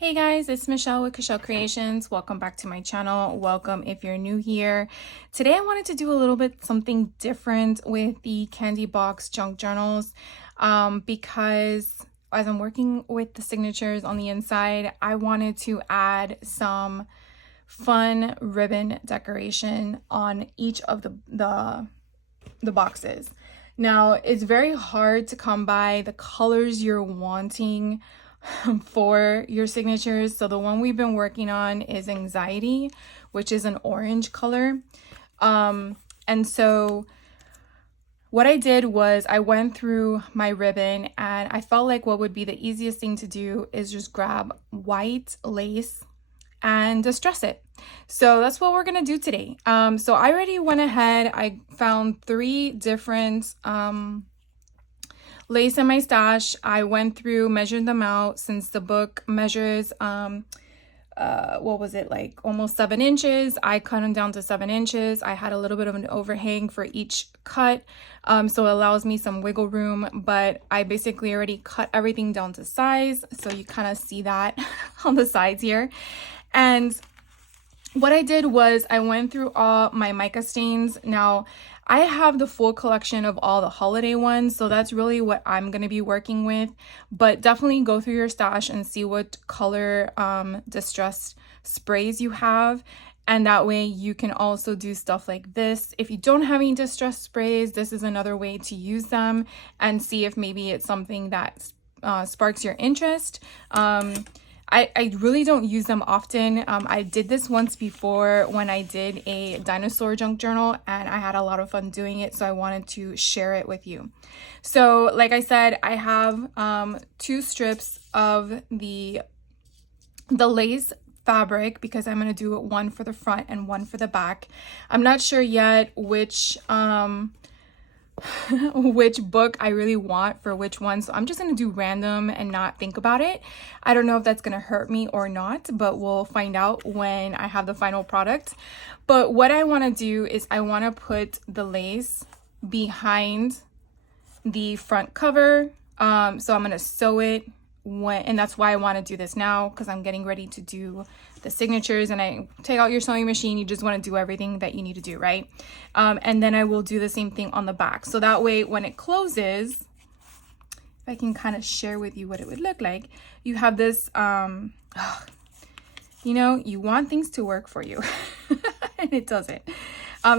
Hey guys, it's Michelle with Michelle Creations. Welcome back to my channel. Welcome if you're new here. Today I wanted to do a little bit something different with the candy box junk journals because as I'm working with the signatures on the inside, I wanted to add some fun ribbon decoration on each of the boxes. Now, it's very hard to come by the colors you're wanting for your signatures. So the one we've been working on is Anxiety, which is an orange color. And so what I did was I went through my ribbon and I felt like what would be the easiest thing to do is just grab white lace and distress it. So that's what we're gonna do today. So I already went ahead, I found 3 different lace in my stash. I went through, measured them out since the book measures, what was it, like almost 7 inches. I cut them down to 7 inches. I had a little bit of an overhang for each cut, so it allows me some wiggle room, but I basically already cut everything down to size. So you kind of see that on the sides here. And what I did was I went through all my mica stains. Now, I have the full collection of all the holiday ones, so that's really what I'm going to be working with. But definitely go through your stash and see what color distressed sprays you have. And that way you can also do stuff like this. If you don't have any distressed sprays, this is another way to use them and see if maybe it's something that sparks your interest. I really don't use them often. I did this once before when I did a dinosaur junk journal and I had a lot of fun doing it, so I wanted to share it with you. So like I said, I have 2 strips of the lace fabric because I'm going to do one for the front and one for the back. I'm not sure yet which which book I really want for which one, so I'm just gonna do random and not think about it. I don't know if that's gonna hurt me or not, but we'll find out when I have the final product. But what I want to do is I want to put the lace behind the front cover, so I'm gonna sew it and that's why I want to do this now, because I'm getting ready to do the signatures. And I take out your sewing machine, you just want to do everything that you need to do, right? And then I will do the same thing on the back, so that way when it closes, if I can kind of share with you what it would look like, you have this you know, you want things to work for you and it doesn't.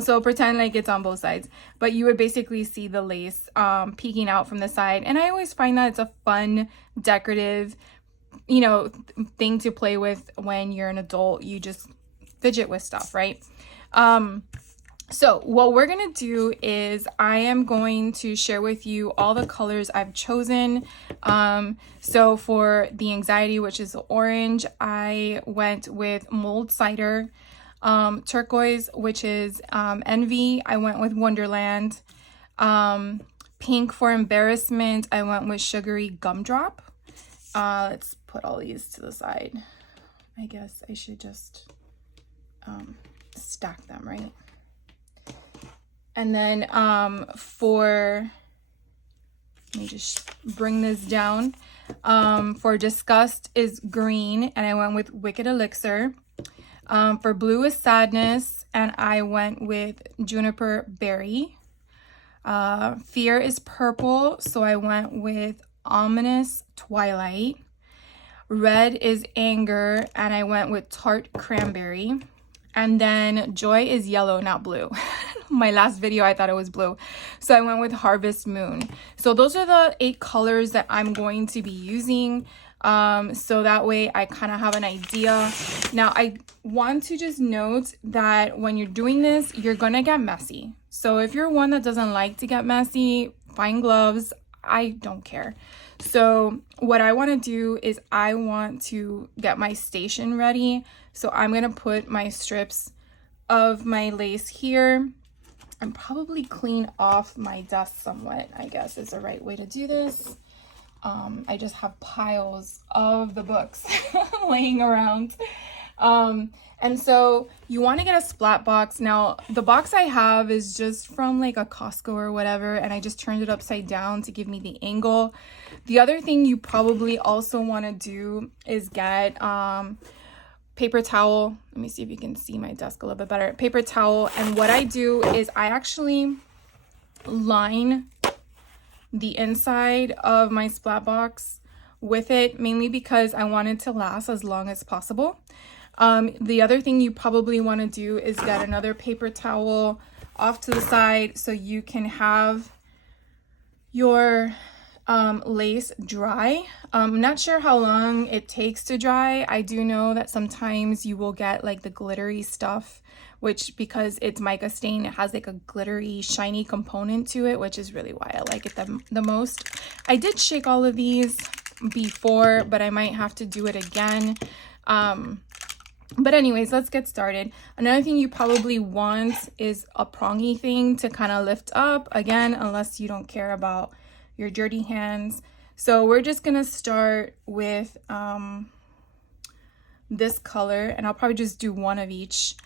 So pretend like it's on both sides, but you would basically see the lace peeking out from the side. And I always find that it's a fun, decorative, you know, thing to play with when you're an adult. You just fidget with stuff, right? So what we're gonna do is I am going to share with you all the colors I've chosen. So for the Anxiety, which is the orange, I went with Mold Cider. Turquoise, which is Envy, I went with Wonderland. Pink for Embarrassment, I went with Sugary Gumdrop. Let's put all these to the side. I guess I should just stack them, right? And then let me just bring this down. For Disgust is green, and I went with Wicked Elixir. For Blue is Sadness, and I went with Juniper Berry. Fear is purple, so I went with Ominous Twilight. Red is Anger, and I went with Tart Cranberry. And then Joy is yellow, not blue. My last video, I thought it was blue. So I went with Harvest Moon. So those are the 8 colors that I'm going to be using. So that way I kind of have an idea. Now I want to just note that when you're doing this, you're gonna get messy. So if you're one that doesn't like to get messy, find gloves. I don't care. So what I want to do is I want to get my station ready. So I'm gonna put my strips of my lace here and probably clean off my dust somewhat, I guess is the right way to do this. I just have piles of the books laying around. And so you want to get a splat box. Now, the box I have is just from like a Costco or whatever, and I just turned it upside down to give me the angle. The other thing you probably also want to do is get paper towel. Let me see if you can see my desk a little bit better. Paper towel. And what I do is I actually line the inside of my splat box with it, mainly because I want it to last as long as possible. The other thing you probably want to do is get another paper towel off to the side so you can have your lace dry. I'm not sure how long it takes to dry. I do know that sometimes you will get like the glittery stuff, which because it's mica stain, it has like a glittery, shiny component to it, which is really why I like it the most. I did shake all of these before, but I might have to do it again. But anyways, let's get started. Another thing you probably want is a prongy thing to kind of lift up, again, unless you don't care about your dirty hands. So we're just gonna start with this color, and I'll probably just do one of each.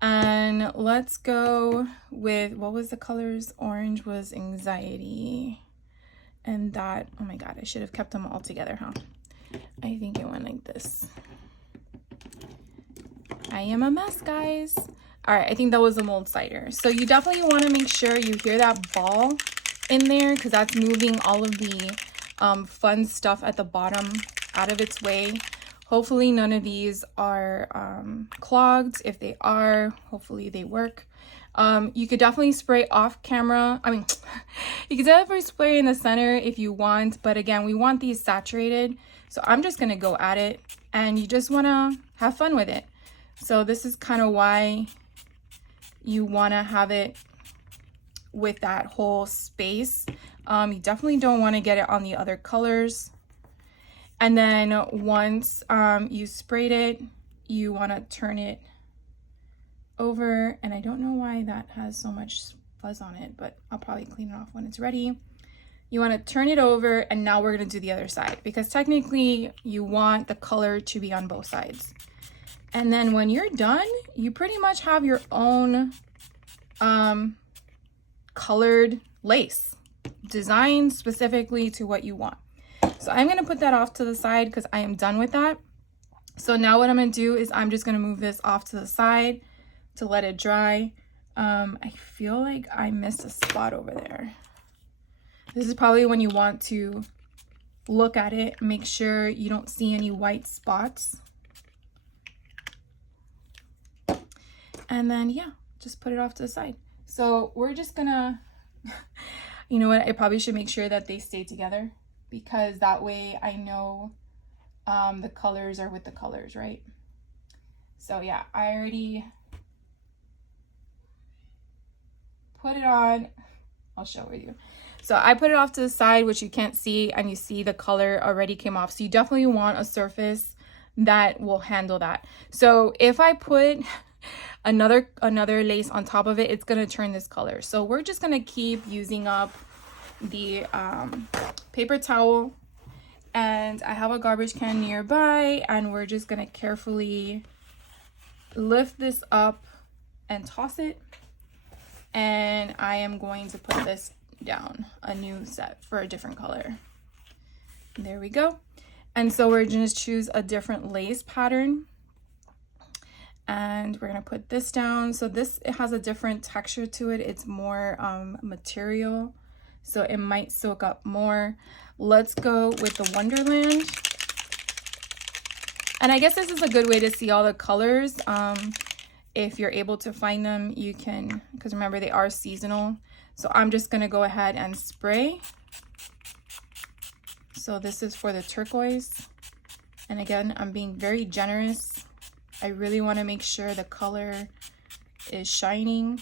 And let's go with, what was the colors? Orange was Anxiety. And that, oh my God, I should have kept them all together, huh? I think it went like this. I am a mess, guys. All right, I think that was a mold cider. So you definitely want to make sure you hear that ball in there, because that's moving all of the fun stuff at the bottom out of its way. Hopefully none of these are clogged. If they are, hopefully they work. You could definitely spray off camera. I mean, you could definitely spray in the center if you want, but again, we want these saturated. So I'm just gonna go at it, and you just wanna have fun with it. So this is kind of why you wanna have it with that whole space. You definitely don't wanna get it on the other colors. And then once you sprayed it, you wanna turn it over, and I don't know why that has so much fuzz on it, but I'll probably clean it off when it's ready. You want to turn it over, and now we're going to do the other side, because technically you want the color to be on both sides. And then when you're done, you pretty much have your own colored lace designed specifically to what you want. So I'm going to put that off to the side because I am done with that. So now what I'm going to do is I'm just going to move this off to the side to let it dry. I feel like I missed a spot over there. This is probably when you want to look at it, make sure you don't see any white spots. And then, yeah, just put it off to the side. So we're just gonna, you know what, I probably should make sure that they stay together, because that way I know the colors are with the colors, right? So yeah, I already put it on. I'll show you. So I put it off to the side, which you can't see, and you see the color already came off. So you definitely want a surface that will handle that. So if I put another lace on top of it, it's gonna turn this color. So we're just gonna keep using up the paper towel, and I have a garbage can nearby, and we're just gonna carefully lift this up and toss it. And I am going to put this down, a new set for a different color. There we go. And so we're going to choose a different lace pattern, and we're going to put this down. So this, it has a different texture to it. It's more material, so it might soak up more. Let's go with the Wonderland. And I guess this is a good way to see all the colors. If you're able to find them, you can, because remember they are seasonal. So I'm just gonna go ahead and spray. So this is for the turquoise. And again, I'm being very generous. I really wanna make sure the color is shining.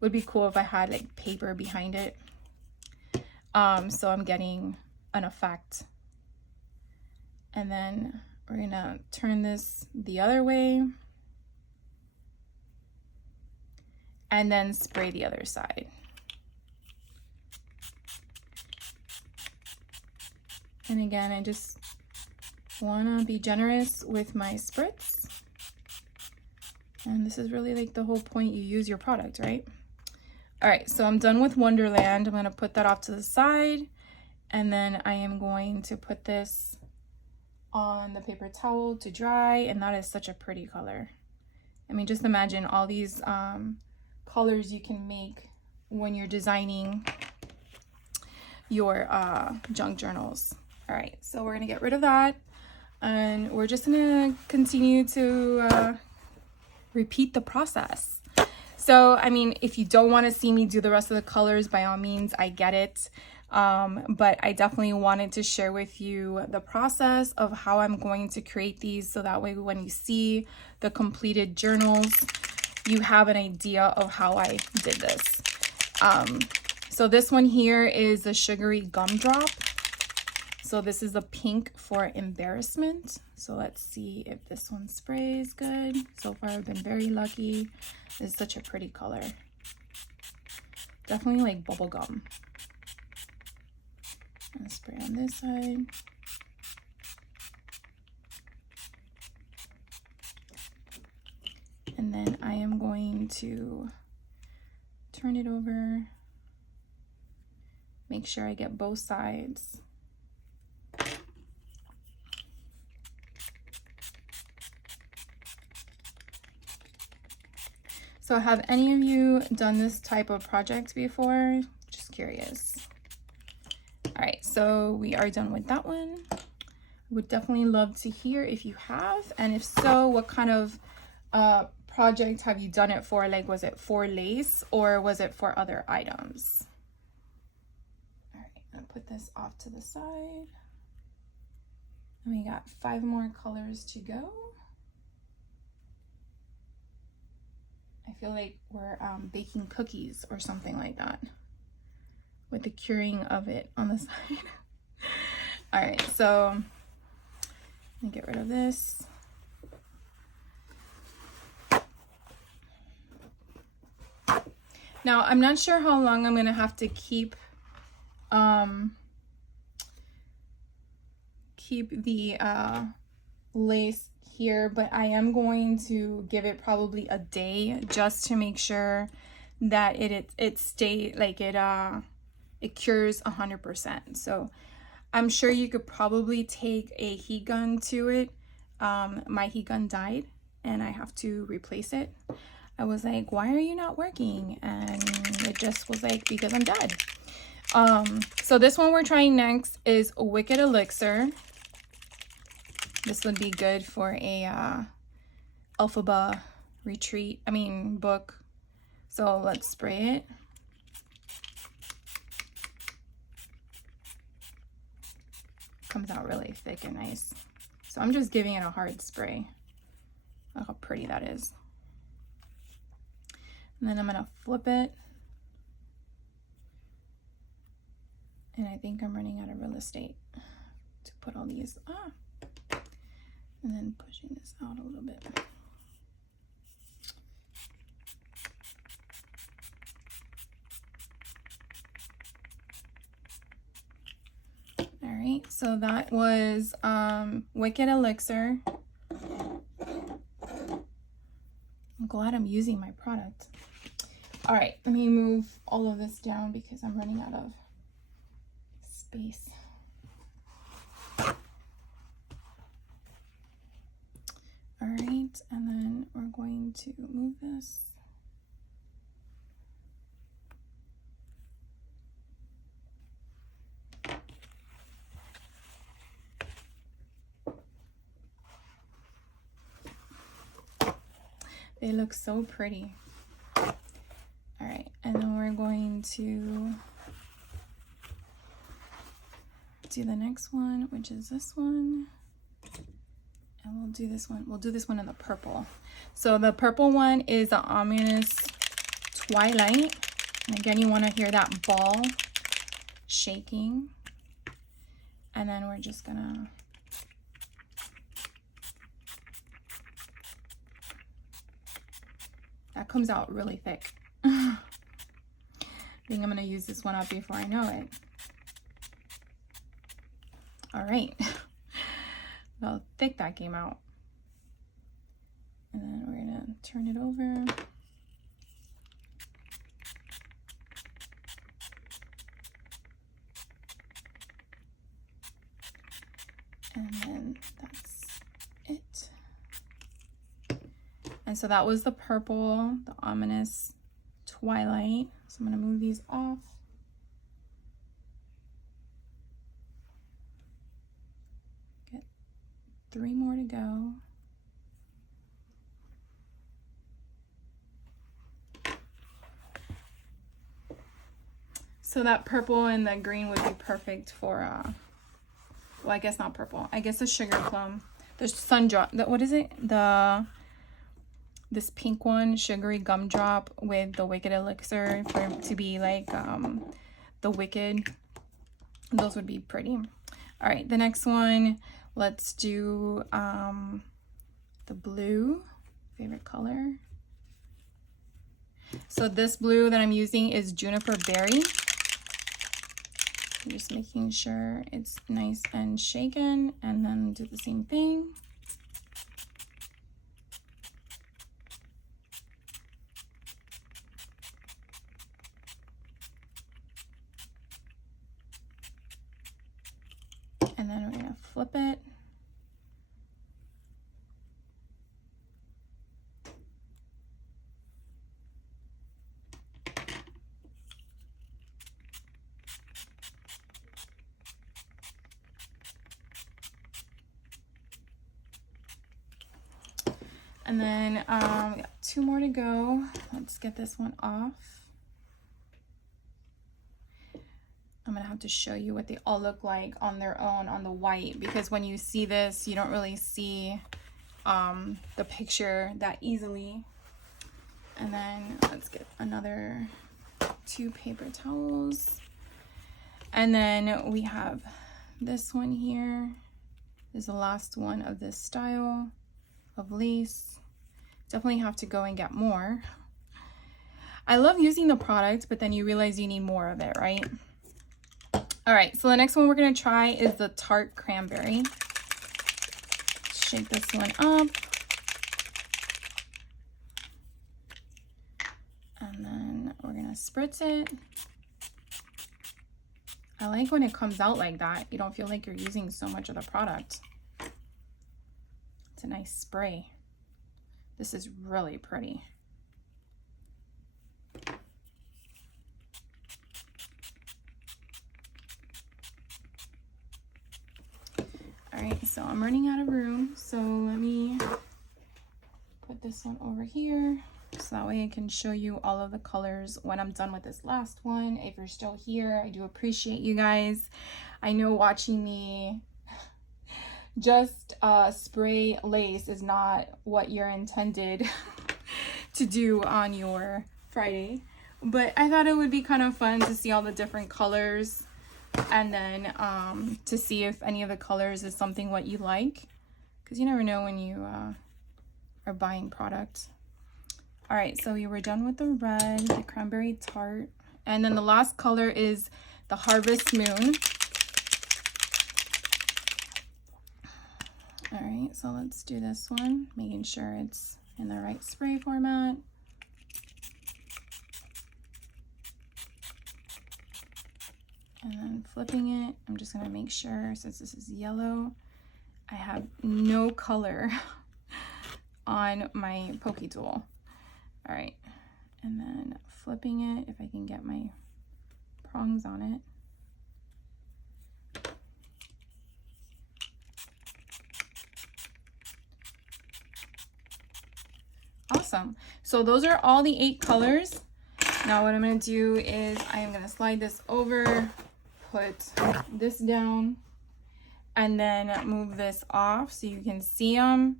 Would be cool if I had like paper behind it. So I'm getting an effect. And then we're gonna turn this the other way, and then spray the other side. And again, I just want to be generous with my spritz. And this is really like the whole point. You use your product, right? All right, so I'm done with Wonderland. I'm going to put that off to the side. And then I am going to put this on the paper towel to dry. And that is such a pretty color. I mean, just imagine all these colors you can make when you're designing your junk journals. All right, so we're going to get rid of that. And we're just going to continue to repeat the process. So, I mean, if you don't want to see me do the rest of the colors, by all means, I get it. But I definitely wanted to share with you the process of how I'm going to create these, so that way when you see the completed journals, you have an idea of how I did this. So this one here is a sugary gumdrop. So this is the pink for embarrassment. So let's see if this one sprays good. So far I've been very lucky. It's such a pretty color. Definitely like bubble gum. And spray on this side. And then I am going to turn it over. Make sure I get both sides. So have any of you done this type of project before? Just curious. All right, so we are done with that one. Would definitely love to hear if you have, and if so, what kind of project have you done it for? Like, was it for lace or was it for other items? All right, I'll put this off to the side. And we got 5 more colors to go. I feel like we're baking cookies or something like that, with the curing of it on the side. All right, so let me get rid of this. Now, I'm not sure how long I'm gonna have to keep the lace here, but I am going to give it probably a day just to make sure that it stay like it cures 100%. So I'm sure you could probably take a heat gun to it. My heat gun died and I have to replace it. I was like, why are you not working? And it just was like, because I'm dead. So this one we're trying next is Wicked Elixir. This would be good for a Elphaba book. So let's spray it. Comes out really thick and nice. So I'm just giving it a hard spray. Look how pretty that is. And then I'm gonna flip it. And I think I'm running out of real estate to put all these on. And then pushing this out a little bit. All right, so that was Wicked Elixir. I'm glad I'm using my product. All right, let me move all of this down because I'm running out of space. All right, and then we're going to move this. They look so pretty. All right, and then we're going to do the next one, which is this one. And we'll do this one. We'll do this one in the purple. So the purple one is the Ominous Twilight. And again, you want to hear that ball shaking. And then we're just gonna that comes out really thick. I think I'm gonna use this one up before I know it. All right. how thick that came out. And then we're gonna turn it over. And then that's it. And so that was the purple, the ominous twilight. So I'm gonna move these off. Get 3 more to go. So that purple and the green would be perfect for, well, I guess not purple. I guess the sugar plum. The sun drop, what is it? This pink one, sugary gumdrop with the Wicked elixir for it to be like the Wicked. Those would be pretty. All right, the next one, let's do the blue, favorite color. So this blue that I'm using is Juniper Berry. I'm just making sure it's nice and shaken, and then do the same thing. And then we're gonna flip it. And then we got 2 more to go. Let's get this one off. I'm gonna have to show you what they all look like on their own on the white, because when you see this, you don't really see the picture that easily. And then let's get another 2 paper towels. And then we have this one here. This is the last one of this style of lace. Definitely have to go and get more. I love using the product, but then you realize you need more of it, right? All right, so the next one we're gonna try is the Tart Cranberry. Shake this one up. And then we're gonna spritz it. I like when it comes out like that. You don't feel like you're using so much of the product. It's a nice spray. This is really pretty. All right, so I'm running out of room. So let me put this one over here. So that way I can show you all of the colors when I'm done with this last one. If you're still here, I do appreciate you guys. I know watching me just spray lace is not what you're intended to do on your Friday, but I thought it would be kind of fun to see all the different colors, and then to see if any of the colors is something what you like, because you never know when you are buying products. All right, so we were done with the red, the cranberry tart, and then the last color is the Harvest Moon. All right, so let's do this one, making sure it's in the right spray format. And then flipping it, I'm just gonna make sure, since this is yellow, I have no color on my pokey tool. All right, and then flipping it, if I can get my prongs on it. Awesome. So those are all the 8 colors. Now what I'm going to do is I am going to slide this over, put this down, and then move this off so you can see them.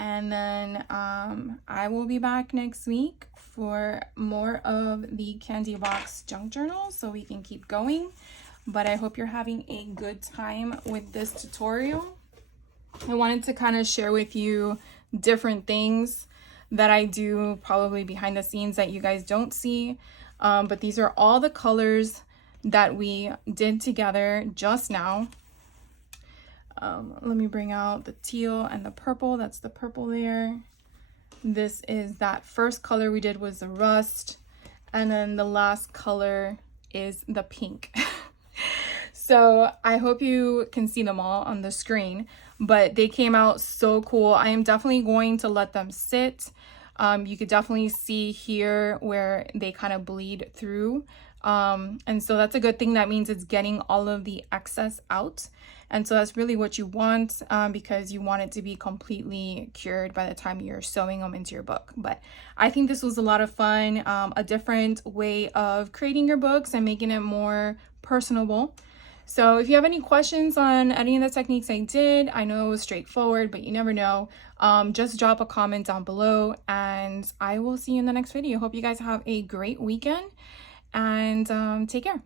And then I will be back next week for more of the Candy Box Junk Journal so we can keep going. But I hope you're having a good time with this tutorial. I wanted to kind of share with you different things that I do probably behind the scenes that you guys don't see. But these are all the colors that we did together just now. Let me bring out the teal and the purple. That's the purple there. This is that first color we did was the rust. And then the last color is the pink. So I hope you can see them all on the screen, but they came out so cool. I am definitely going to let them sit. You could definitely see here where they kind of bleed through. And so that's a good thing. That means it's getting all of the excess out. And so that's really what you want, because you want it to be completely cured by the time you're sewing them into your book. But I think this was a lot of fun, a different way of creating your books and making it more personable. So if you have any questions on any of the techniques I did, I know it was straightforward, but you never know. Just drop a comment down below and I will see you in the next video. Hope you guys have a great weekend and take care.